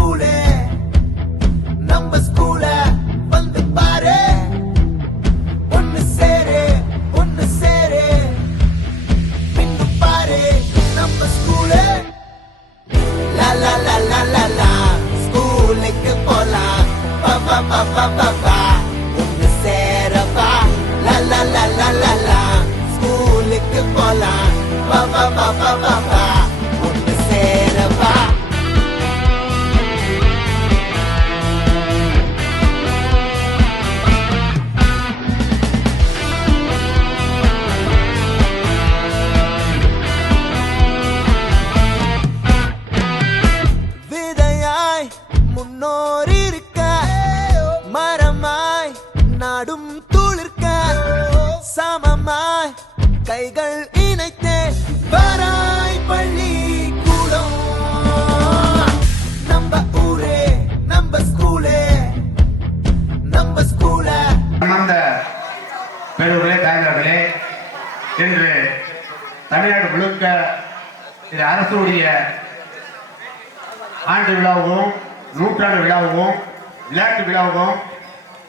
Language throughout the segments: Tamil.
ஸ்கூலே நம்ம ஸ்கூல வந்து பாரு ஒன்னு சேரு பின்னு பாரு நம்ம ஸ்கூலே லா லா லா லா லா லா ஸ்கூலுக்கு போலாம் பா பா பா பா பா பா ஒன்னு சேரவா லா லா லா லா லா லா ஸ்கூலுக்கு போலாம் பா பா பா பா பா பா ஒன்னு சேரவா முன்னோர் இருக்க மரமாய் நாடும் துளிர்க்க சமமாய் கைகள் இணைத்தே வராய் பள்ளி கூடம் நம்ம ஊரே நம்ம ஸ்கூலே நம்ம ஸ்கூல அந்த பெருவர்களே தாய்மார்களே இன்று தமிழ்நாடு முழுக்க இது அரசுடைய ஆண்டு விழாவும் நூற்றாண்டு விழாவும் விளையாட்டு விழாவும்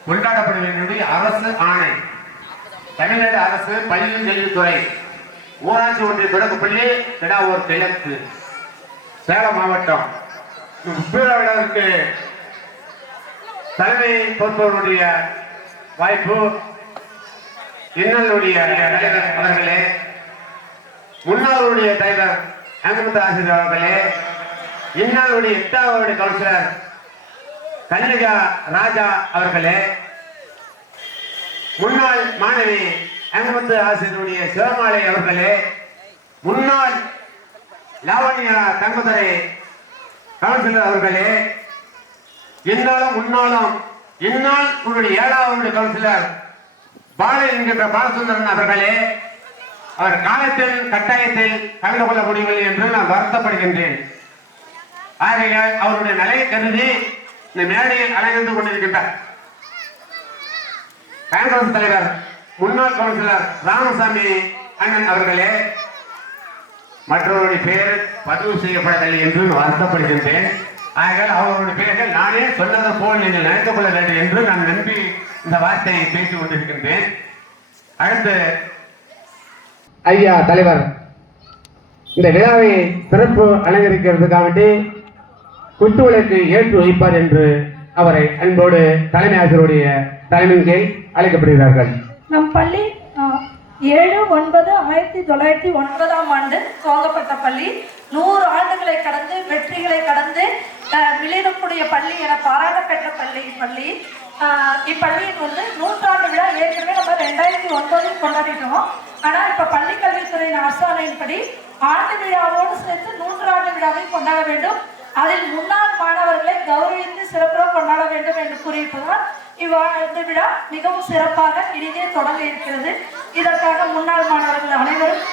கொண்டாடப்பட வேண்டிய அரசு ஆணை. தமிழ்நாடு அரசு பள்ளி கல்வித்துறை ஊராட்சி ஒன்றிய தொடக்கப்பள்ளி கிடாவூர் கிழக்கு சேலம் மாவட்டம் விழாவிற்கு தலைமை பொறுப்பவருடைய வாய்ப்பு இன்னலுடைய தலைவர் அவர்களே, முன்னாளுடைய தலைவர் அங்கமுத்து ஆசிரியர் அவர்களே, இன்னாளுடைய 8வது கவுன்சிலர் கன்னிகா ராஜா அவர்களே, முன்னாள் மாணவி அங்கமுத்து ஆசிரியருடைய சிவமாலை அவர்களே, முன்னாள் லாவண்யா தங்கதுரை கவுன்சிலர் அவர்களே, இன்னாலும் முன்னாளும் இந்நாள் உங்களுடைய 7வது கவுன்சிலர் பாலு என்கின்ற பாலசுந்தரன் அவர்களே, அவர் காலத்தில் கட்டாயத்தில் கலந்து கொள்ள முடியவில்லை என்று நான் வருத்தப்படுகின்றேன். ஆகையால் அவருடைய நிலையை கருதி இந்த மேடையில் அலைந்து கொண்டிருக்கின்றார் காங்கிரஸ் தலைவர் முன்னாள் கவுன்சிலர் ராமசாமி அண்ணன் அவர்களே, மற்றவருடைய பெயர் பதிவு செய்யப்படவில்லை என்று வருத்தப்படுகின்றேன். ஆகையால் அவருடைய பெயர்கள் நானே சொன்னது போல் நீங்கள் நினைத்துக் கொள்ள வேண்டும் என்று நான் நம்பி இந்த வார்த்தையை பேசிக் கொண்டிருக்கின்றேன். அடுத்து ஐயா தலைவர் இந்த விழாவை சிறப்பு அலங்கரிக்கிறதுக்காக வேண்டி குத்துவிளக்கு ஏற்று வைப்பார் என்று அவரை அன்போடு தலைமை ஆசிரியருடைய தலைமையின் கீழ் அழைக்கப்படுகிறார்கள். நம் பள்ளி 7/9/1909 துவங்கப்பட்ட பள்ளி 100 ஆண்டுகளை கடந்து வெற்றிகளை கடந்து மிளிரக்கூடிய பள்ளி என பாராட்ட பெற்ற பள்ளி. இப்பள்ளியின் வந்து 100ஆண்டு விழா ஏற்கனவே நம்ம 2009 கொண்டாடிட்டோம். ஆனால் இப்போ பள்ளி கல்வித்துறையின் அரசாணையின்படி ஆண்டு விழாவோடு சேர்த்து 100ஆண்டு விழாவை கொண்டாட வேண்டும். அதில் முன்னாள் மாணவர்களை கௌரவித்து சிறப்பாக கொண்டாட வேண்டும் என்று கூறியிருப்பதால் இவ்வாண்டு விழா மிகவும் சிறப்பாக இனிதே தொடங்க இருக்கிறது. இதற்காக முன்னாள் மாணவர்கள் அனைவரும்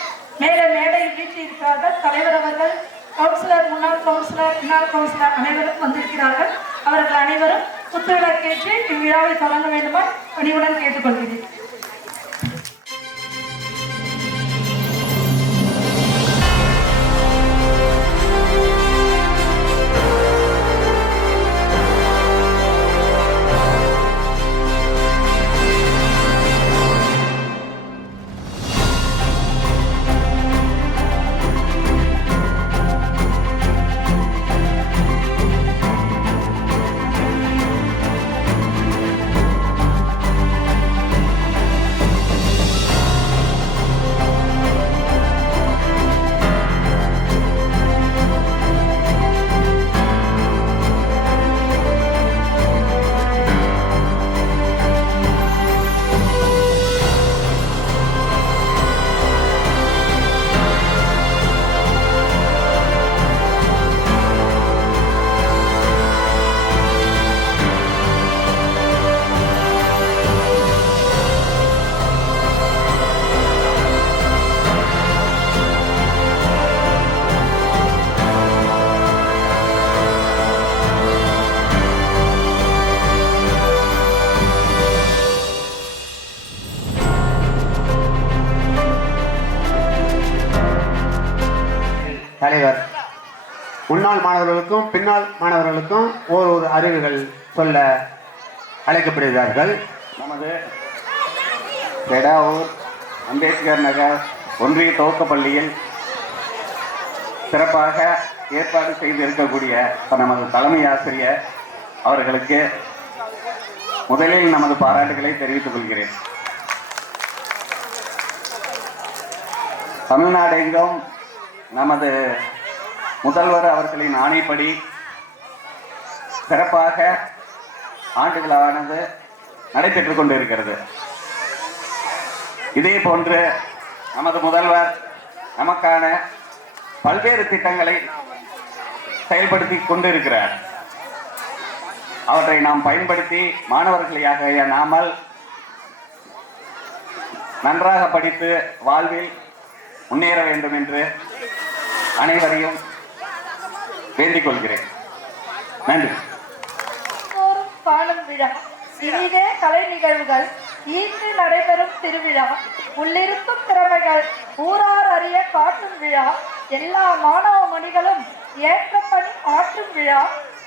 மேடையில் வீட்டியிருக்கிறார்கள். தலைவர் அவர்கள், கவுன்சிலர், முன்னாள் கவுன்சிலர், இன்னாள் கவுன்சிலர் அனைவரும் வந்திருக்கிறார்கள். அவர்கள் அனைவரும் குத்துவிளக்கேற்றி இவ்விழாவை தொடங்க வேண்டுமா பணிவுடன் கேட்டுக்கொள்கிறேன். முன்னாள் மாணவர்களுக்கும் பின்னால் மாணவர்களுக்கும் ஒரு அறிவுகள் சொல்ல அழைக்கப்படுகிறார்கள். நமது பெடாவூர் அம்பேத்கர் நகர் ஒன்றிய துவக்கப்பள்ளியில் சிறப்பாக ஏற்பாடு செய்திருக்கக்கூடிய நமது தலைமை ஆசிரியர் அவர்களுக்கு முதலில் நமது பாராட்டுகளை தெரிவித்துக் கொள்கிறேன். தமிழ்நாடு எங்கும் நமது முதல்வர் அவர்களின் ஆணைப்படி சிறப்பாக ஆண்டு விழாவானது நடைபெற்றுக் கொண்டிருக்கிறது. இதே போன்று நமது முதல்வர் நமக்கான பல்வேறு திட்டங்களை செயல்படுத்தி கொண்டிருக்கிறார். அவற்றை நாம் பயன்படுத்தி மாணவர்களாக நாமல் நன்றாக படித்து வாழ்வில் முன்னேற வேண்டும் என்று அனைவரையும் வேண்டிக் கொள்கிறேன். நன்றி. காணும் விழா, இனிதே கலை நிகழ்வுகள், ஈன்று நடைபெறும் திருவிழா, உள்ளிருக்கும் திறமைகள் ஊரார் அறிய காட்டும் விழா, எல்லா மாணவ மணிகளும் ஏற்ற பணி ஆற்றும் விழா,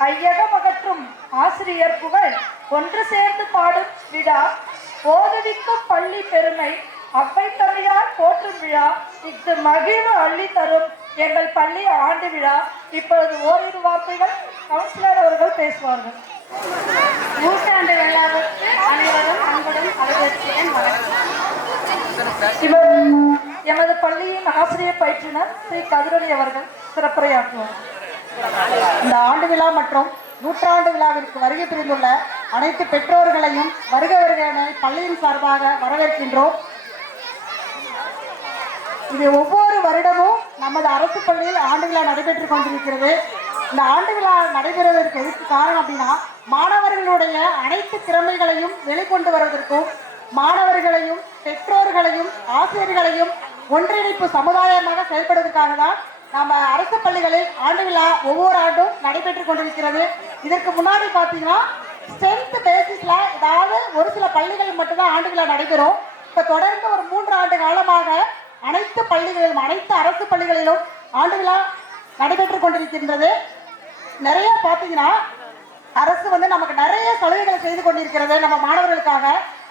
ஐயகம் அகற்றும் ஆசிரியர் புகழ் ஒன்று சேர்ந்து பாடும் விழா, ஓதுவிக்கும் பள்ளி பெருமை அவ்வை தமிழார் போற்றும் விழா, இங்கு மகிழ்வு அள்ளி தரும் எங்கள் பள்ளி ஆண்டு விழா. இப்பொழுது ஓரிரு வார்த்தைகள் கவுன்சிலர் அவர்கள் பேசுவார்கள். நூற்றாண்டு விழாவுக்கு அனைவரும் அன்புடன் வரவேற்கிறேன். இவர் எமது பள்ளியின் ஆசிரியர் பயிற்றுனர் ஸ்ரீ கதிரொலி அவர்கள் சிறப்புரையாற்றுவார். இந்த ஆண்டு விழா மற்றும் நூற்றாண்டு விழாவிற்கு வருகை புரிந்துள்ள அனைத்து பெற்றோர்களையும் வருக என பள்ளியின் சார்பாக வரவேற்கின்றோம். இது ஒவ்வொரு வருடமும் நமது அரசு பள்ளியில் ஆண்டு விழா நடைபெற்றுக் கொண்டிருக்கிறது. இந்த ஆண்டு விழா நடைபெறுவதற்கு எதுக்கு காரணம் அப்படின்னா, மாணவர்களுடைய அனைத்து திறமைகளையும் வெளிக்கொண்டு வருவதற்கும் மாணவர்களையும் பெற்றோர்களையும் ஆசிரியர்களையும் ஒன்றிணைப்பு சமுதாயமாக செயல்படுவதற்காக தான் நம்ம அரசு பள்ளிகளில் ஆண்டு விழா ஒவ்வொரு ஆண்டும் நடைபெற்றுக் கொண்டிருக்கிறது. இதற்கு முன்னாடி பார்த்தீங்கன்னா ஸ்ட்ரென்த் பேசிஸ்ல ஏதாவது ஒரு சில பள்ளிகளில் மட்டும்தான் ஆண்டு விழா நடைபெறும். இப்போ தொடர்ந்து ஒரு 3 ஆண்டு காலமாக அனைத்து பள்ளிகளிலும் அனைத்து அரசு பள்ளிகளிலும் ஆண்டு விழா நடைபெற்றுக் கொண்டிருக்கின்றது. நிறைய பார்த்தீங்கன்னா அரசு நமக்கு நிறைய சலுகைகளை செய்து கொண்டிருக்கிறது. நம்ம மாணவர்களுக்காக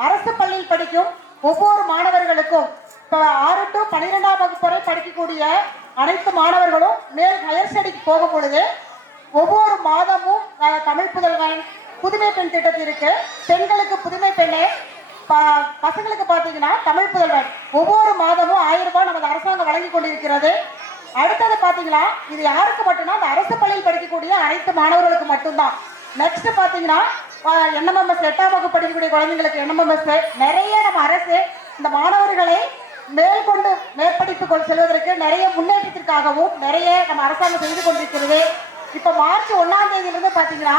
அரசு பள்ளியில் படிக்கும் ஒவ்வொரு மாணவர்களுக்கும் இப்போ 6 to 12ஆம் வகுப்பு வரை படிக்கக்கூடிய அனைத்து மாணவர்களும் மேல் ஹையர் ஸ்டடிக்கு போகும் பொழுது ஒவ்வொரு மாதமும் தமிழ் புதல்வன் புதுமை பெண் திட்டத்திற்கு பெண்களுக்கு புதுமை பெண்ணே பசங்களுக்கு பார்த்தீங்கன்னா தமிழ் புதல்வன் ஒவ்வொரு மாதமும் 1000 ரூபாய் நமது அரசாங்கம் வழங்கி கொண்டிருக்கிறது. அடுத்தது பார்த்தீங்கன்னா இது யாருக்கு மட்டும்னா அந்த அரசு பள்ளியில் படிக்கக்கூடிய அனைத்து மாணவர்களுக்கு மட்டும்தான். நெக்ஸ்ட் பார்த்தீங்கன்னா என்எம்எம்எஸ் 8ஆம் வகுப்பு படிக்கக்கூடிய குழந்தைங்களுக்கு என்எம்எம்எஸ் நிறைய நம்ம அரசு இந்த மாணவர்களை மேற்கொண்டு மேற்படிப்பு செல்வதற்கு நிறைய முன்னேற்றத்திற்காகவும் நிறைய நம்ம அரசாங்கம் செய்து கொண்டிருக்கிறது. இப்போ மார்ச் 1ஆம் தேதியிலிருந்து பார்த்தீங்கன்னா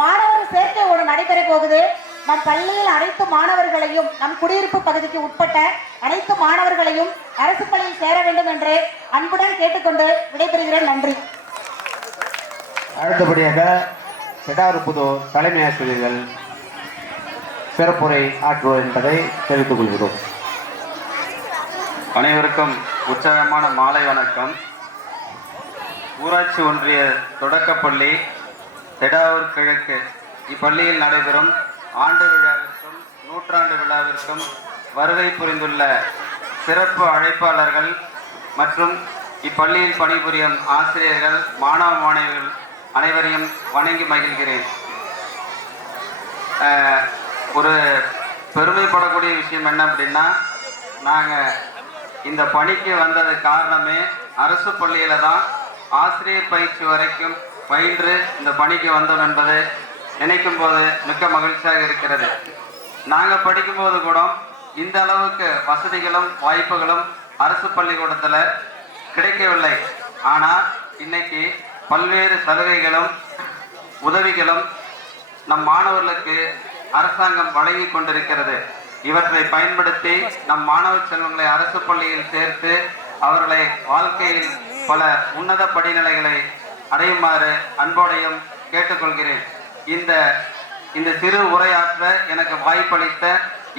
மாணவர் சேர்க்கை ஒன்று நடைபெற போகுது. நம் பள்ளியில் அனைத்து மாணவர்களையும் நம் குடியிருப்பு பகுதிக்கு உட்பட்ட அனைத்து மாணவர்களையும் அரசு பள்ளியில் சேர வேண்டும் என்று அன்புடன் கேட்டுக்கொண்டு விடைபெறுகிறேன். நன்றி. அடுத்தபடியாக பெடாருப்புதூர் தலைமை ஆசிரியர்கள் சிறப்புரை ஆற்றுவோர் என்பதை தெரிவித்துக் கொள்கிறோம். அனைவருக்கும் உற்சாகமான மாலை வணக்கம். ஊராட்சி ஒன்றிய தொடக்கப்பள்ளி பெடாவூர் கிழக்கு இப்பள்ளியில் நடைபெறும் ஆண்டு விழாவிற்கும் நூற்றாண்டு விழாவிற்கும் வருகை புரிந்துள்ள சிறப்பு அழைப்பாளர்கள் மற்றும் இப்பள்ளியில் பணிபுரியும் ஆசிரியர்கள் மாணவ மாணவிகள் அனைவரையும் வணங்கி மகிழ்கிறேன். ஒரு பெருமைப்படக்கூடிய விஷயம் என்ன அப்படின்னா, நாங்கள் இந்த பணிக்கு வந்தது காரணமே அரசு பள்ளியில தான் ஆசிரியர் பயிற்சி வரைக்கும் பயின்று இந்த பணிக்கு வந்தோம் என்பது நினைக்கும் போது மிக்க மகிழ்ச்சியாக இருக்கிறது. நாங்கள் படிக்கும்போது கூட இந்த அளவுக்கு வசதிகளும் வாய்ப்புகளும் அரசு பள்ளிக்கூடத்தில் கிடைக்கவில்லை. ஆனால் இன்னைக்கு பல்வேறு சலுகைகளும் உதவிகளும் நம் மாணவர்களுக்கு அரசாங்கம் வழங்கி கொண்டிருக்கிறது. இவற்றை பயன்படுத்தி நம் மாணவ செல்வங்களை அரசு பள்ளியில் சேர்த்து அவர்களை வாழ்க்கையில் பல உன்னத படிநிலைகளை அடையுமாறு அன்போடையும் கேட்டுக்கொள்கிறேன். இந்த சிறு உரையாற்ற எனக்கு வாய்ப்பளித்த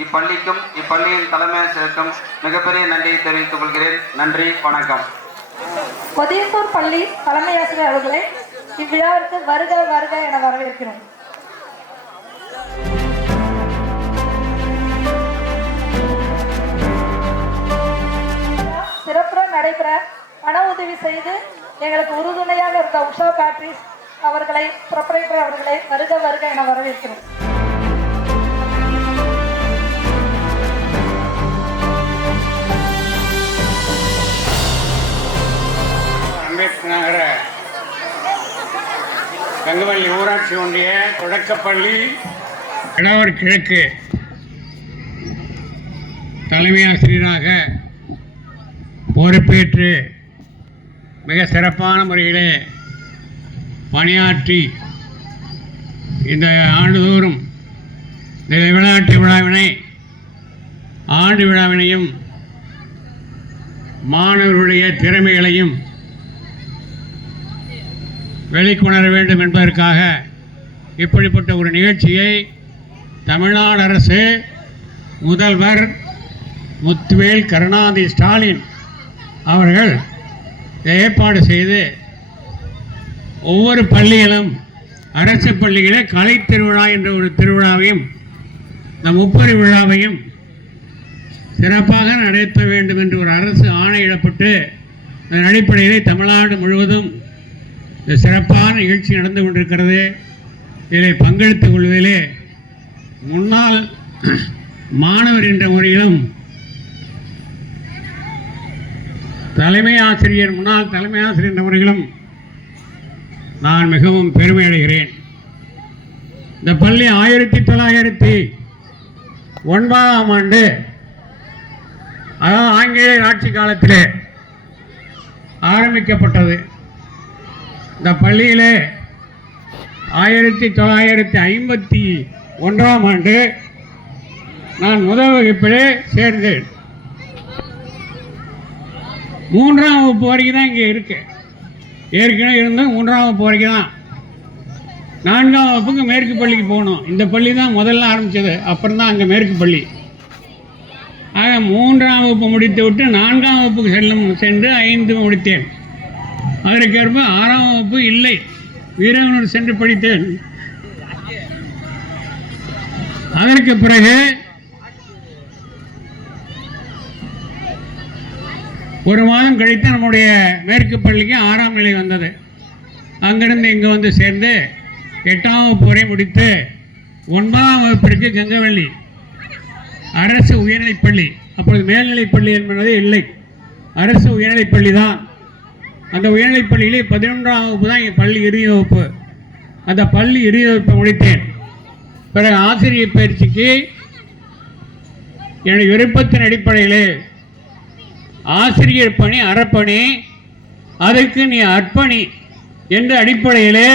இப்பள்ளிக்கும் இப்பள்ளியின் தலைமையாசிரியருக்கும் மிகப்பெரிய நன்றியை தெரிவித்துக் கொள்கிறேன். நன்றி, வணக்கம். கொதியத்தூர் பள்ளி தலைமை ஆசிரியர் அவர்களை இவ்விழாவிற்கு வருக வருக என வரவேற்கிறோம். சிறப்புற நடைபெற பண உதவி செய்து எங்களுக்கு உறுதுணையாக இருந்த உஷா பேட்ரிஸ் அவர்களை, ப்ரொப்ரைட்டர் அவர்களை வருக வருக என வரவேற்கிறோம். அம்பேத்கர் நகர கங்கவல்லி ஊராட்சி ஒன்றிய தொடக்கப்பள்ளி இடவர் கிழக்கு தலைமை ஆசிரியராக பொறுப்பேற்று மிக சிறப்பான முறையிலே பணியாற்றி இந்த ஆண்டுதோறும் இந்த விளையாட்டு விழாவினை ஆண்டு விழாவினையும் மாணவர்களுடைய திறமைகளையும் வெளிக்கொணர வேண்டும் என்பதற்காக இப்படிப்பட்ட ஒரு நிகழ்ச்சியை தமிழ்நாடு அரசு முதல்வர் முத்துவேல் கருணாநிதி ஸ்டாலின் அவர்கள் ஏற்பாடு செய்து ஒவ்வொரு பள்ளியிலும் அரசு பள்ளிகளே கலை திருவிழா என்ற ஒரு திருவிழாவையும் இந்த முப்பெரு விழாவையும் சிறப்பாக நடத்த வேண்டும் என்று ஒரு அரசு ஆணையிடப்பட்டு அதன் அடிப்படையிலே தமிழ்நாடு முழுவதும் இந்த சிறப்பான நிகழ்ச்சி நடந்து கொண்டிருக்கிறது. இதில் பங்கெடுத்துக் கொள்வதிலே முன்னாள் மாணவர் என்ற முறையிலும் முன்னாள் தலைமை ஆசிரியர் என்ற முறையிலும் நான் மிகவும் பெருமை அடைகிறேன். இந்த பள்ளி 1909ஆம் ஆண்டு, அதாவது ஆங்கிலேயர் ஆட்சி காலத்திலே ஆரம்பிக்கப்பட்டது. இந்த பள்ளியிலே 1951ஆம் ஆண்டு நான் முதல் வகுப்பிலே சேர்ந்தேன். 3ஆம் வகுப்பு வரைக்கும் தான் இங்கே இருக்கு. ஏற்கனவே இருந்தது 3ஆம் வகுப்பு வரைக்கும் தான். 4ஆம் வகுப்புக்கு மேற்கு பள்ளிக்கு போகணும். இந்த பள்ளி தான் முதல்ல ஆரம்பித்தது. அப்புறம் தான் அங்கே மேற்கு பள்ளி. ஆக 3ஆம் வகுப்பு முடித்து விட்டு 4ஆம் வகுப்புக்கு சென்று 5 முடித்தேன். அதற்கேற்ப 6ஆம் வகுப்பு இல்லை, வீரகனூர் சென்று படித்தேன். அதற்கு பிறகு ஒரு மாதம் கழித்து நம்முடைய மேற்கு பள்ளிக்கு 6ஆம் நிலை வந்தது. அங்கிருந்து இங்கே வந்து சேர்ந்து 8ஆம் வகுப்பு வரை முடித்து 9ஆம் வகுப்பிற்கு கங்கவல்லி அரசு உயர்நிலைப்பள்ளி, அப்பொழுது மேல்நிலைப்பள்ளி என்பதே இல்லை, அரசு உயர்நிலைப்பள்ளி தான். அந்த உயர்நிலைப்பள்ளியிலே 11ஆம் வகுப்பு தான் என் பள்ளி இறுதி வகுப்பு. அந்த பள்ளி இறுதி வகுப்பை முடித்தேன். பிறகு ஆசிரியர் பயிற்சிக்கு என்னுடைய விருப்பத்தின் அடிப்படையிலே ஆசிரியர் பணி அறப்பணி, அதற்கு நீ அர்ப்பணி என்ற அடிப்படையிலே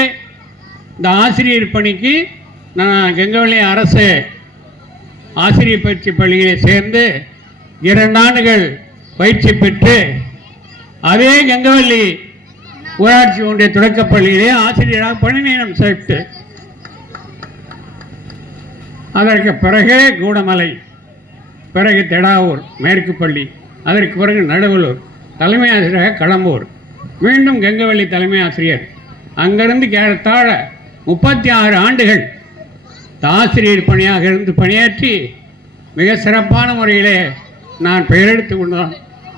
இந்த ஆசிரியர் பணிக்கு நான் கங்கவல்லி அரசு ஆசிரியர் பயிற்சி பள்ளியிலே சேர்ந்து 2 ஆண்டுகள் பயிற்சி பெற்று அதே கங்கவல்லி ஊராட்சி ஒன்றிய தொடக்கப் பள்ளியிலே ஆசிரியராக பணி நியமனம் செய்து, அதற்கு பிறகு கூடமலை, பிறகு தெடாவூர் மேற்கு பள்ளி, அதற்கு பிறகு நடுவலூர், தலைமை ஆசிரியராக கடம்பூர், மீண்டும் கங்கவல்லி தலைமை ஆசிரியர். அங்கிருந்து ஏறத்தாழ 36 ஆண்டுகள் ஆசிரியர் பணியாக இருந்து பணியாற்றி மிக சிறப்பான முறையிலே நான் பெயரெடுத்து கொண்டுதான்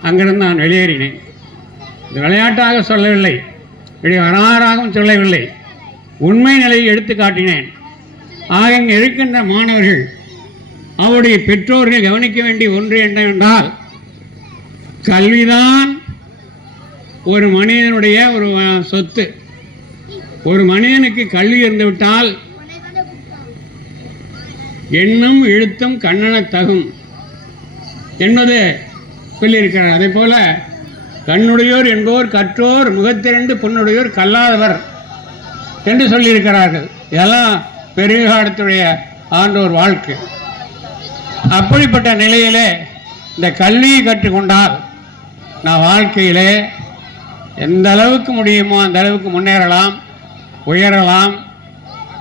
அங்கிருந்து நான் வெளியேறினேன். இது விளையாட்டாக சொல்லவில்லை, வரலாறாகவும் சொல்லவில்லை, உண்மை நிலையை எடுத்து காட்டினேன். ஆக இங்கே இருக்கின்ற மாணவர்கள் அவருடைய பெற்றோர்கள் கவனிக்க வேண்டிய ஒன்று என்னவென்றால், கல்விதான் ஒரு மனிதனுடைய ஒரு சொத்து. ஒரு மனிதனுக்கு கல்வி இருந்துவிட்டால் எண்ணும் எழுத்தும் கண்ணென தகும் என்பது சொல்லியிருக்கிறார். அதே போல கண்ணுடையோர் என்போர் கற்றோர், முகத்திரண்டு பொன்னுடையோர் கல்லாதவர் என்று சொல்லியிருக்கிறார்கள். இதெல்லாம் பெருகாலத்துடைய ஆண்டோர் வாழ்க்கை. அப்படிப்பட்ட நிலையிலே இந்த கல்வியை கற்றுக்கொண்டால் நான் வாழ்க்கையிலே எந்த அளவுக்கு முடியுமோ அந்த அளவுக்கு முன்னேறலாம், உயரலாம்.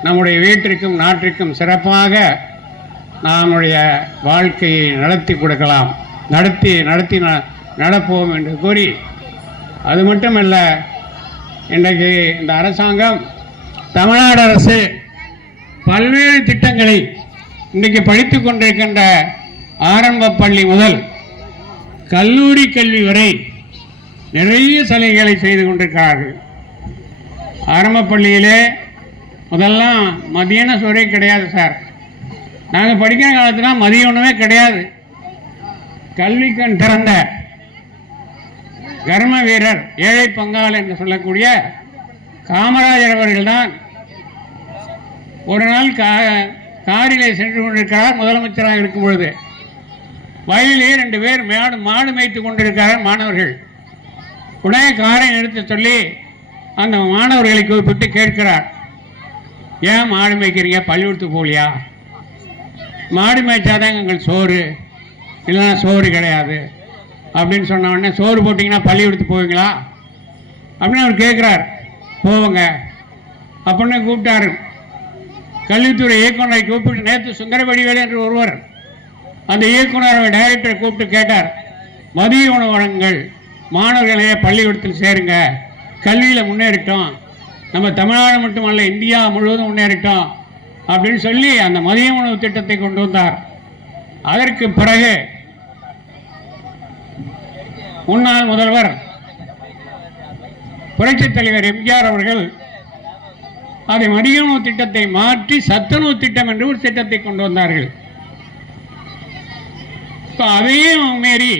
நம்முடைய வீட்டிற்கும் நாட்டிற்கும் சிறப்பாக நம்முடைய வாழ்க்கையை நடத்தி கொடுக்கலாம், நடப்போம் என்று கூறி அது மட்டுமல்ல, இன்றைக்கு இந்த அரசாங்கம், தமிழ்நாடு அரசு பல்வேறு திட்டங்களை இன்றைக்கு படித்து கொண்டிருக்கின்ற ஆரம்ப பள்ளி முதல் கல்லூரி கல்வி வரை நிறைய சலுகைகளை செய்து கொண்டிருக்கிறார்கள். ஆரம்ப பள்ளியிலே முதல்லாம் மதியான சோறே கிடையாது சார். நாங்கள் படிக்கிற காலத்தில் மதிய உணவே கிடையாது. கல்விக்கண் திறந்த கர்ம வீரர், ஏழை பங்காளி என்று சொல்லக்கூடிய காமராஜர் அவர்கள்தான் ஒரு நாள் காரிலே சென்று கொண்டிருக்கிறார். முதலமைச்சராக இருக்கும் பொழுது வயலிலே 2 பேர் மாடு மேய்த்து கொண்டிருக்கிறார் மாணவர்கள். உடனே காரை நிறுத்த சொல்லி அந்த மாணவர்களை கூப்பிட்டு கேட்கிறார், ஏன் மாடு மேய்க்கிறீங்க, பள்ளிக்கூடத்துக்கு போகலையா? மாடு மேய்ச்சாதான் எங்கள் சோறு, இல்லைன்னா சோறு கிடையாது அப்படின்னு சொன்ன உடனே, சோறு போட்டிங்கன்னா பள்ளிக்கூடத்துக்கு போவீங்களா அப்படின்னு அவர் கேட்குறார். போவங்க அப்படின்னு கூப்பிட்டாரு. கல்வித்துறை இயக்குநரை கூப்பிட்டு, நேற்று சுந்தரவடிவேலு என்று ஒருவர் அந்த இயக்குநரை டைரக்டரை கூப்பிட்டு கேட்டார், மதிய உணவு வழங்குங்கள், மாணவர்களையே பள்ளிக்கூடத்தில் சேருங்க, கல்வியில் முன்னேறிட்டோம், நம்ம தமிழ்நாடு மட்டுமல்ல இந்தியா முழுவதும் முன்னேறிட்டோம் அப்படின்னு சொல்லி அந்த மதிய உணவு திட்டத்தை கொண்டு வந்தார். அதற்கு பிறகு முன்னாள் முதல்வர் புரட்சித் தலைவர் எம்ஜிஆர் அவர்கள் அதை மதிய உணவு திட்டத்தை மாற்றி சத்துணவு திட்டம் என்று ஒரு திட்டத்தை கொண்டு வந்தார்கள். அதையும் மீறி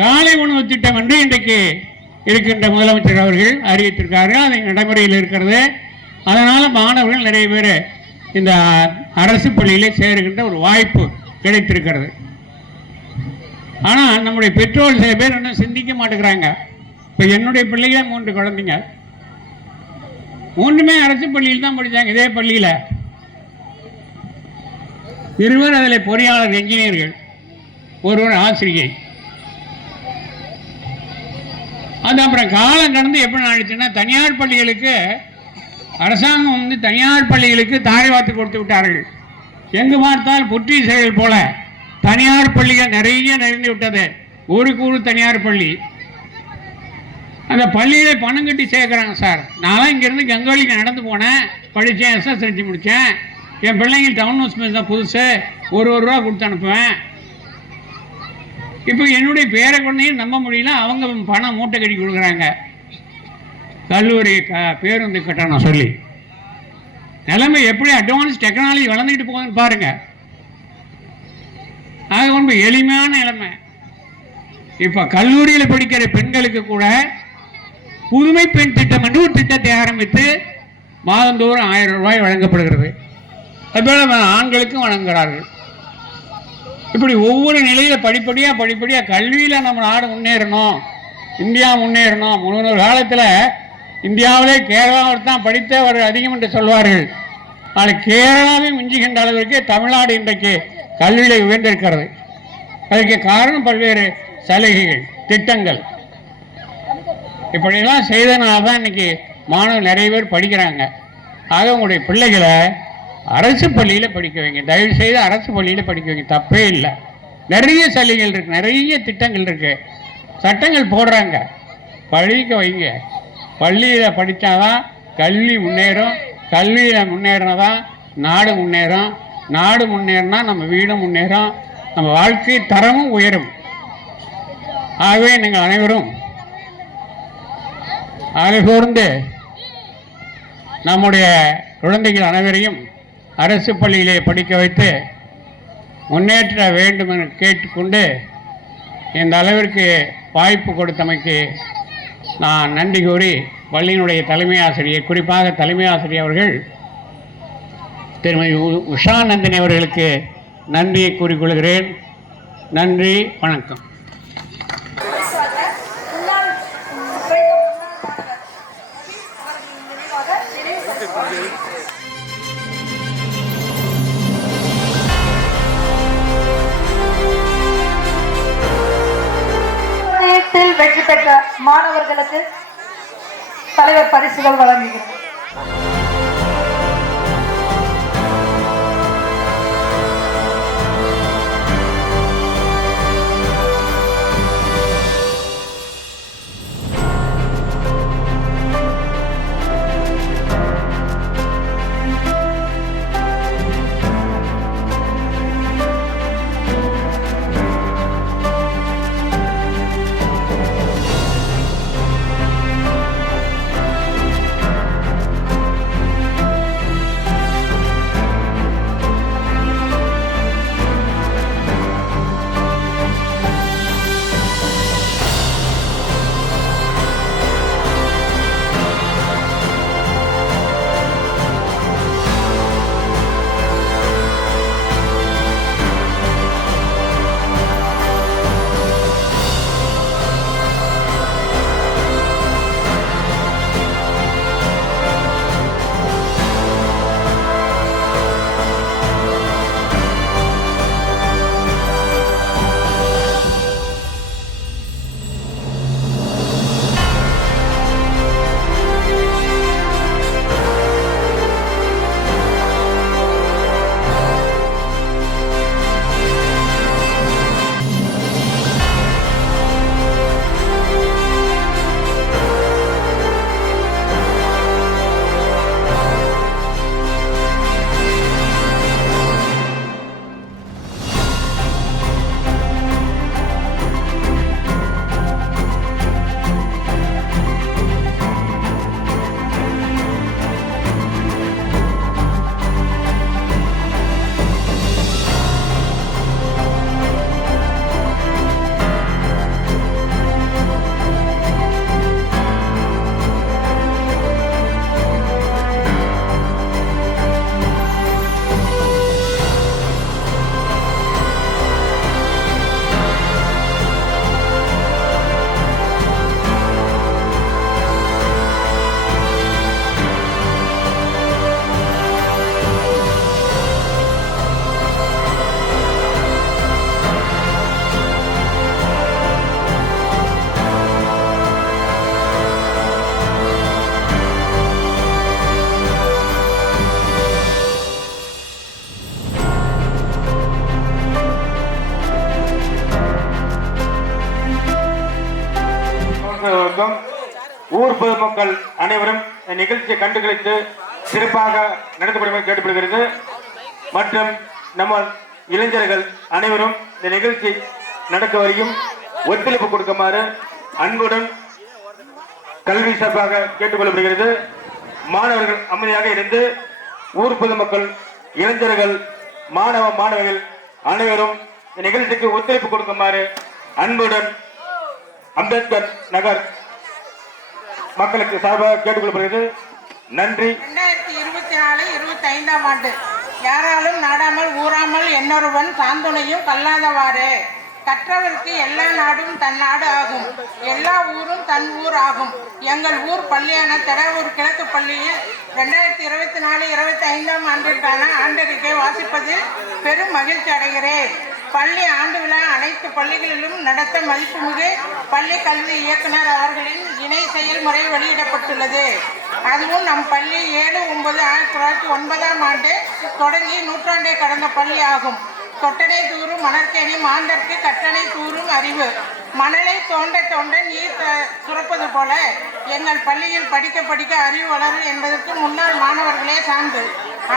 காலை உணவு திட்டம் என்று இன்றைக்கு இருக்கின்ற முதலமைச்சர் அவர்கள் அறிவித்திருக்கார்கள். அதை நடைமுறையில் இருக்கிறது. அதனால் மாணவர்கள் நிறைய பேர் இந்த அரசு பள்ளியிலே சேருகின்ற ஒரு வாய்ப்பு கிடைத்திருக்கிறது. ஆனால் நம்முடைய பெற்றோர் சில பேர் இன்னும் சிந்திக்க மாட்டேங்கிறாங்க. இப்போ என்னுடைய பிள்ளைகளே 3 குழந்தைங்க, 3மே அரசு பள்ளியில் தான் படித்தாங்க. இதே பள்ளியில் இருவர் அதில் பொறியாளர் என்ஜினியர்கள், ஒருவர் ஆசிரியை. அது அப்புறம் காலம் கடந்து எப்படி ஆயிடுச்சுன்னா, தனியார் பள்ளிகளுக்கு அரசாங்கம் தனியார் பள்ளிகளுக்கு தாரை வார்த்து கொடுத்து விட்டார்கள். எங்கு பார்த்தால் புற்றீசைகள் போல தனியார் பள்ளிகள் நிறைய நிறைந்து விட்டது. ஊருக்கு ஊர் தனியார் பள்ளி. அந்த பள்ளியில் பணம் கட்டி சேர்க்குறாங்க சார். நான் இங்கேருந்து கங்கவழிக்கு நடந்து போனேன், படித்தேன், SSLC முடித்தேன். என் பிள்ளைங்க டவுன் ஹவுஸ் தான் புதுசு, 1 ரூபா கொடுத்து அனுப்புவேன். இப்போ என்னுடைய பேரை கொண்டையும் நம்ப முடியல. அவங்க பணம் மூட்டை கட்டி கொடுக்குறாங்க, கல்லூரி பேருந்து கட்டணம் சொல்லி. நிலைமை எப்படி அட்வான்ஸ் டெக்னாலஜி வளர்ந்துக்கிட்டு போகுதுன்னு பாருங்க. ஆக ரொம்ப எளிமையான நிலைமை. இப்போ கல்லூரியில் படிக்கிற பெண்களுக்கு கூட புதுமை பெண் திட்டம் என்று ஒரு திட்டத்தை ஆரம்பித்து மாதந்தோறும் 1000 ரூபாய் வழங்கப்படுகிறது. அதுபோல ஆண்களுக்கும் வழங்குகிறார்கள். இப்படி ஒவ்வொரு நிலையில் படிப்படியாக கல்வியில் நம்ம நாடு முன்னேறணும், இந்தியா முன்னேறணும். முன்னொரு காலத்தில் இந்தியாவிலே கேரளாவில் தான் படித்தவர் அதிகம் என்று சொல்வார்கள். ஆனால் கேரளாவை மிஞ்சுகின்ற அளவிற்கு தமிழ்நாடு இன்றைக்கு கல்வியில் உயர்ந்திருக்கிறது. அதற்கு காரணம் பல்வேறு சலுகைகள், திட்டங்கள். இப்படியெல்லாம் செய்தனால தான் இன்னைக்கு மாணவர்கள் நிறைய பேர் படிக்கிறாங்க. ஆக உங்களுடைய பிள்ளைகளை அரசு பள்ளியில் படிக்க வைங்க. தயவு செய்து அரசு பள்ளியில் படிக்க வைங்க, தப்பே இல்லை. நிறைய சலுகைகள் இருக்குது, நிறைய திட்டங்கள் இருக்குது, சட்டங்கள் போடுறாங்க, படிக்க வைங்க. பள்ளியில் படித்தாதான் கல்வி முன்னேறும், கல்வியில் முன்னேறினதான் நாடு முன்னேறும், நாடு முன்னேறினா நம்ம வீடும் முன்னேறும், நம்ம வாழ்க்கை தரமும் உயரும். ஆகவே நீங்கள் அனைவரும் கூர்ந்து நம்முடைய குழந்தைகள் அனைவரையும் அரசு பள்ளியிலே படிக்க வைத்து முன்னேற்ற வேண்டும் என கேட்டுக்கொண்டு, இந்த அளவிற்கு வாய்ப்பு கொடுத்தமைக்கு நான் நன்றி கூறி, பள்ளியினுடைய தலைமை ஆசிரியர், குறிப்பாக தலைமை ஆசிரியர் அவர்கள் திருமதி உஷா நந்தினி அவர்களுக்கு நன்றியை கூறிக்கொள்கிறேன். நன்றி, வணக்கம். வெற்றி பெற்ற மாணவர்களுக்கு தலைவர் பரிசுகள் வழங்குகிறார். பொதுமக்கள் அனைவரும் இந்த நிகழ்ச்சியை கண்டுகளித்து சிறப்பாக நடத்தப்படுமாறு கேட்டுக்கொள்கிறது. மற்றும் நம்ம இளைஞர்கள் அனைவரும் இந்த நிகழ்ச்சி நடக்க வரையும் ஒத்துழைப்பு கொடுக்குமாறு அன்புடன் கல்வி சார்பாக கேட்டுக்கொள்ளப்படுகிறது. மாணவர்கள் அமைதியாக இருந்து ஊர் பொதுமக்கள், இளைஞர்கள், மாணவிகள் அனைவரும் இந்த நிகழ்ச்சிக்கு ஒத்துழைப்பு கொடுக்குமாறு அன்புடன் அம்பேத்கர் நகர் மக்களுக்கு சார்பாக கேட்டுக்கொள்ளப்படுகிறது. நன்றி. 2024-25 ஆண்டு யாராலும் நாடாமல் ஊராமல் என்னொருவன் சாந்துணையும் கல்லாதவாறு கற்றவருக்கு எல்லா நாடும் தன் நாடு ஆகும், எல்லா ஊரும் தன் ஊர் ஆகும். எங்கள் ஊர் பள்ளியான தெடாவூர் கிழக்கு பள்ளியில் 2024-25 ஆண்டிற்கான ஆண்டறிக்கை வாசிப்பதில் பெரும் மகிழ்ச்சி அடைகிறேன். பள்ளி ஆண்டு விழா அனைத்து பள்ளிகளிலும் நடத்த மதிப்புமிகு பள்ளி கல்வி இயக்குனர் அவர்களின் இணை செயல்முறை வெளியிடப்பட்டுள்ளது. அதுவும் நம் பள்ளி 7/9/1909 ஆண்டு தொடங்கி நூற்றாண்டை கடந்த பள்ளி ஆகும். தொட்டனை தூரும் மணற்கேணி மாந்தற்கு கட்டணை தூரும் அறிவு. மணலை தோண்ட தோண்ட நீர் சுரப்பது போல எங்கள் பள்ளியில் படிக்க படிக்க அறிவு வளரும் என்பதற்கு முன்னாள் மாணவர்களே சான்று.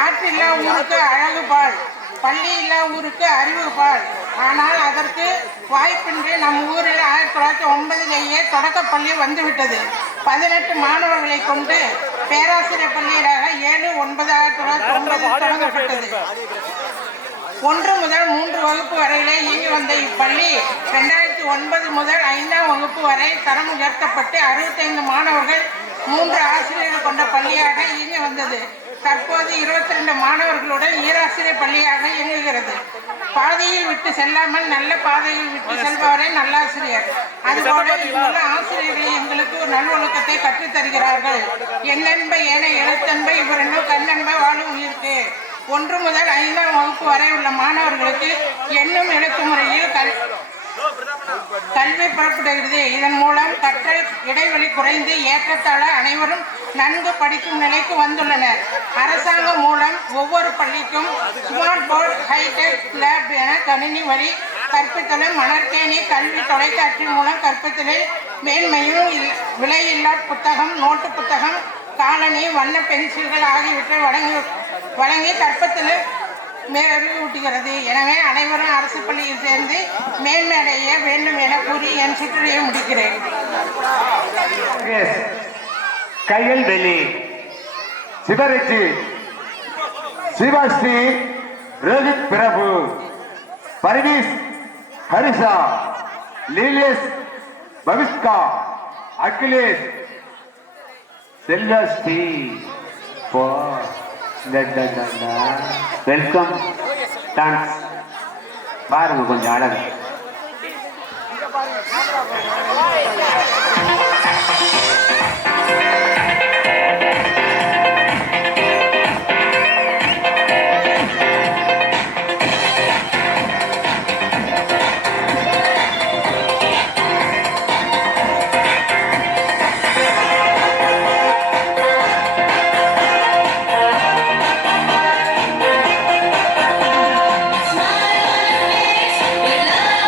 ஆற்றில்லா ஊருக்கு அழகு பால், பள்ளி இல்லா ஊருக்கு அறிவு பால். ஆனால் அதற்கு வாய்ப்பின்றி நம் ஊரில் 1909 தொடக்க பள்ளி வந்துவிட்டது. 18 மாணவர்களை கொண்டு பேராசிரியர் பள்ளியாக 7/9/1909 தொடங்கப்பட்டது. 1 முதல் 3 வகுப்பு வரையிலே இயங்கி வந்த இப்பள்ளி 2009 முதல் 5ஆம் வகுப்பு வரை தரம் உயர்த்தப்பட்டு 65 மாணவர்கள் 3 ஆசிரியர்கள் கொண்ட பள்ளியாக இயங்கி வந்தது. தற்போது 22 மாணவர்களுடன் ஈராசிரியர் பள்ளியாக இயங்குகிறது. பாதையில் விட்டு செல்லாமல் நல்ல பாதையில் விட்டு செல்பவரே நல்லாசிரியர். அதுபோல இங்குள்ள ஆசிரியர்கள் எங்களுக்கு ஒரு நல்வொழுக்கத்தை கற்றுத் தருகிறார்கள். எண்ணென்ப ஏன எழுத்தன்ப இவரென்னும் கண்ணென்ப வாழும் உயிர்க்கு. 1 முதல் 5ஆம் வகுப்பு வரை உள்ள மாணவர்களுக்கு எண்ணும் எழுத்து முறையில் கல்வி புறப்படுகிறது. இதன் மூலம் கற்றல் இடைவெளி குறைந்து ஏற்றத்தாழ அனைவரும் நன்கு படிக்கும் நிலைக்கு வந்துள்ளனர். அரசாங்கம் மூலம் ஒவ்வொரு பள்ளிக்கும் ஸ்மார்ட் போர்டு, ஹைடெக் லேப் என கணினி வழி கற்பித்தலும், மணற்கேணி கல்வி தொலைக்காட்சி மூலம் கற்பித்தலில் மேன்மையும், விலையில்லா புத்தகம், நோட்டு புத்தகம், காலணி, வண்ண பென்சில்கள் ஆகியவற்றை வழங்கி கற்பித்தலில் மேலூட்டுகிறது. எனவே அனைவரும் அரசு பள்ளியில் சேர்ந்து மேன்மையடைய வேண்டும் என கூறி என் சுற்றுரையை முடிக்கிறேன். கையல்வெளி சிவரிச்சி சிவஸ்ரீ ரோஹித் பிரபு பர்வீஸ் ஹரிஷா லீலேஷ் பவிஷ்கா அகிலேஷ் செல்வஸ்ரீ வெல்கம் டான்ஸ் பாருங்க கொஞ்சம் அழகு. Smile on your face, we love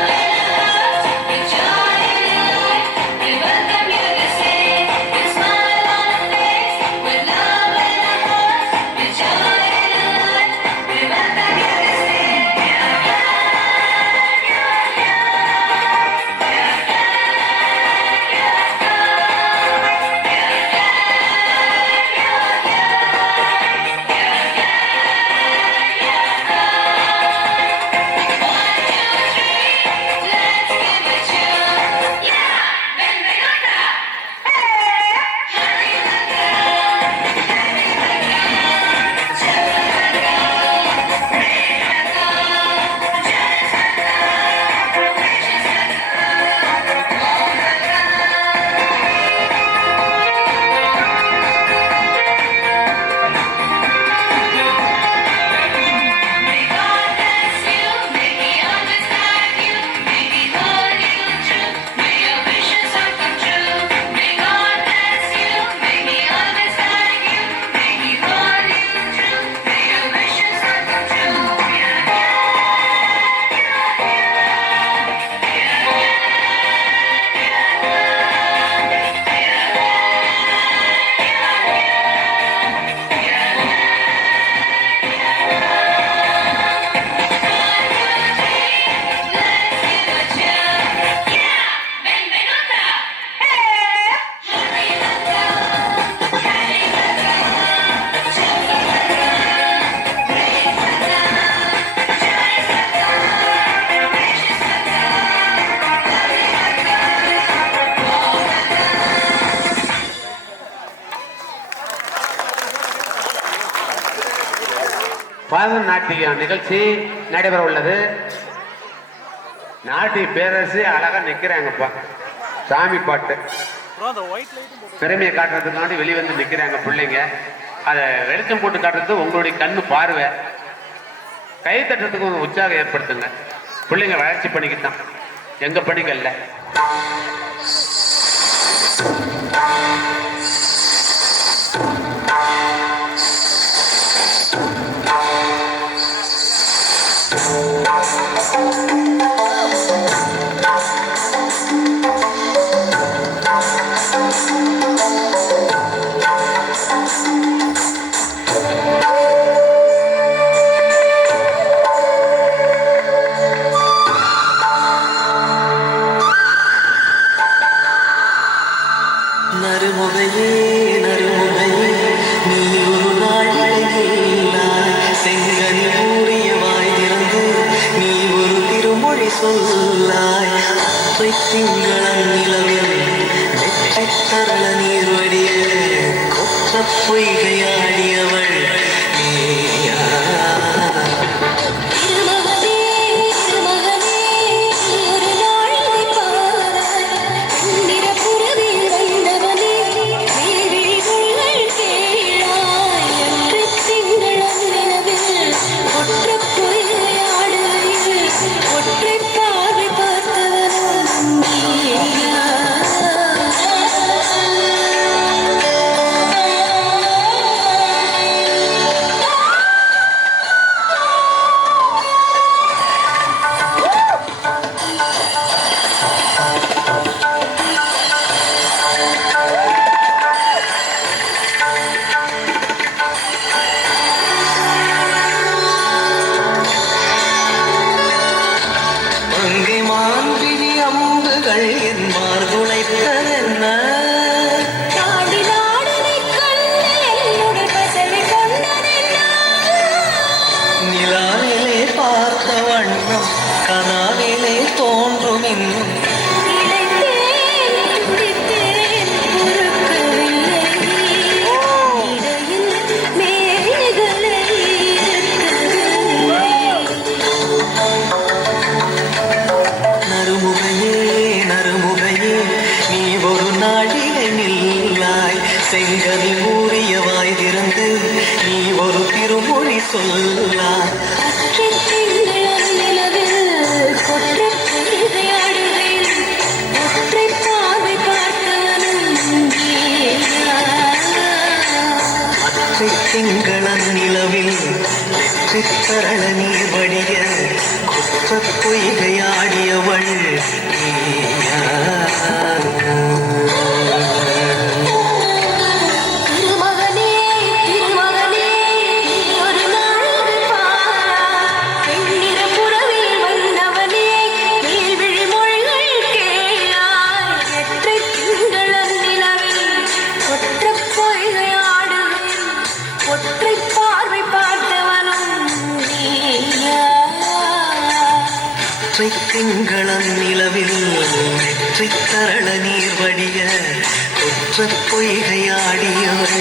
Bharatanatyam நிகழ்ச்சி நடைபெற உள்ளது. நாட்டிய பேரரசு அழகா நிக்கிறாங்கப்பா. சாமி பாட்டு பெருமையை காட்டுறதுக்காண்டி வெளிவந்து நிக்கிறாங்க பிள்ளைங்க. அதை வெளிச்சம் போட்டு காட்டுறது உங்களுடைய கண்ணு பார்வை. கை தட்டுறதுக்கு ஒரு உற்சாகம் ஏற்படுத்துங்க. பிள்ளைங்க வளர்ச்சி பண்ணிக்கிட்டான், எங்க பணிகள்ல. நறுமுகையே நறுமுகையே நீ ஒரு நாழிகையில்லாய் செங்கனி ஊறிய வாய் திறந்து நீ ஒரு திருமொழி சொல்லாய். திங்களன் நிலவில் தரள நீர் வடிய கொற்ற பொய்கையாடியவள் நீயா. செங்கனி ஊறிய வாய் திறந்து நீ ஒரு திருமொழி சொல்லாய். திங்களன் நிலவில் சித்தரள நீர் வடிய குற்ற பொய்கையாடியவள் நீயா. திங்களன் நிலவில் நெற்றித்தரள நீர் வடிய குற்ற பொய்கையாடியவள்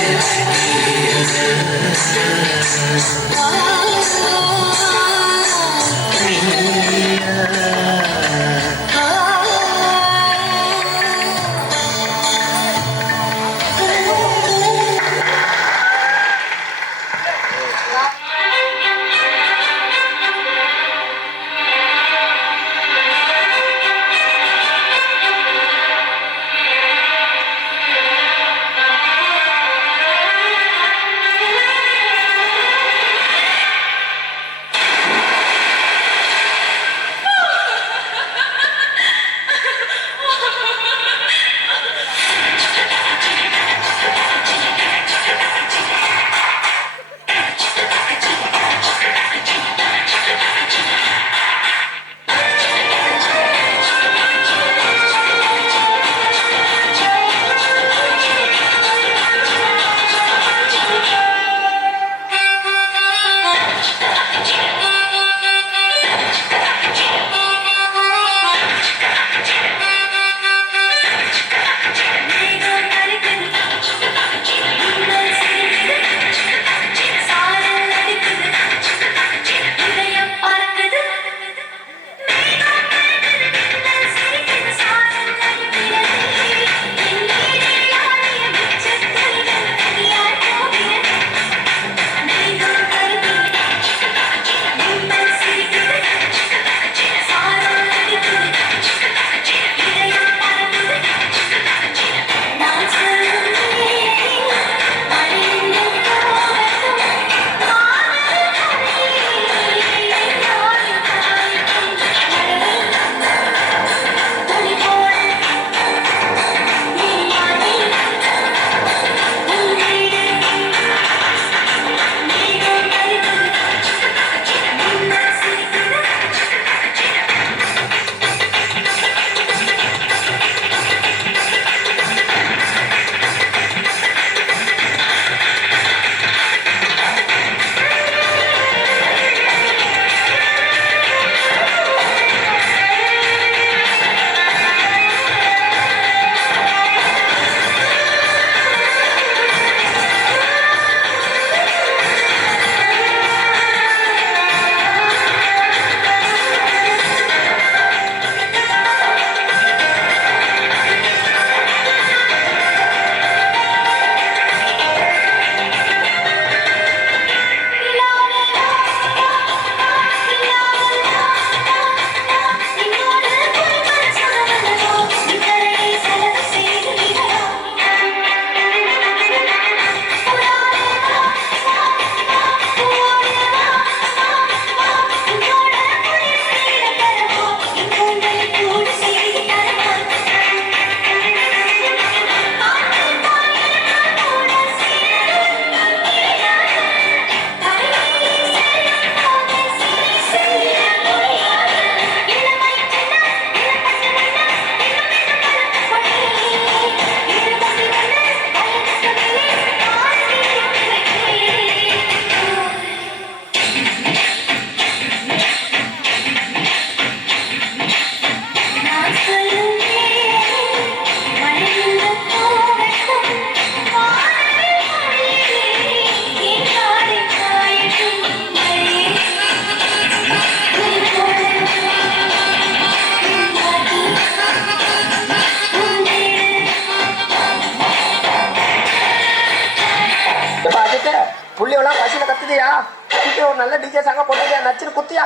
சீக்கிரம் ஒரு நல்ல டிஜே சாங்க போட்டுட்டியா நச்சுன்னு குத்தியா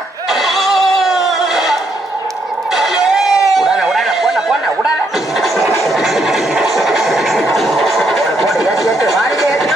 உடால உடால போன போன உடால போடு ஏத்து ஏத்து வாரிலே ஏத்து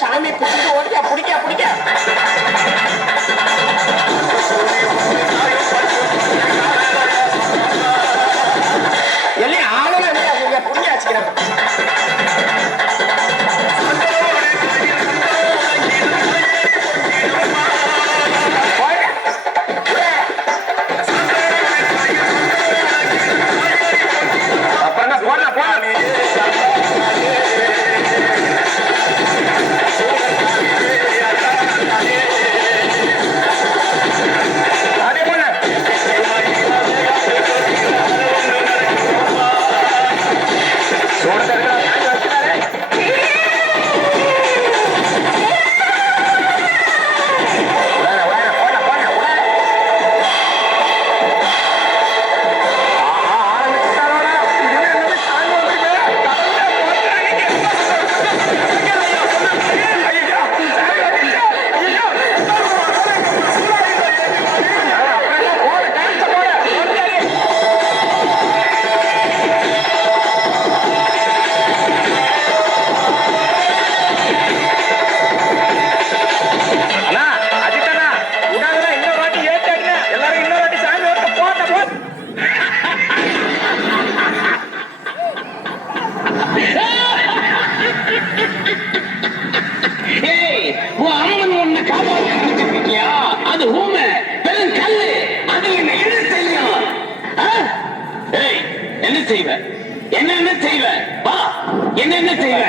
சாமி பிடிச்சிட்டு ஓடியா பிடிக்க பிடிக்க எல்லாம் ஆளுநர் புரியாச்சுக்கிறேன் அப்புறம் போடலாம் போடலாம் என்ன செய்வ வா என்ன செய்வ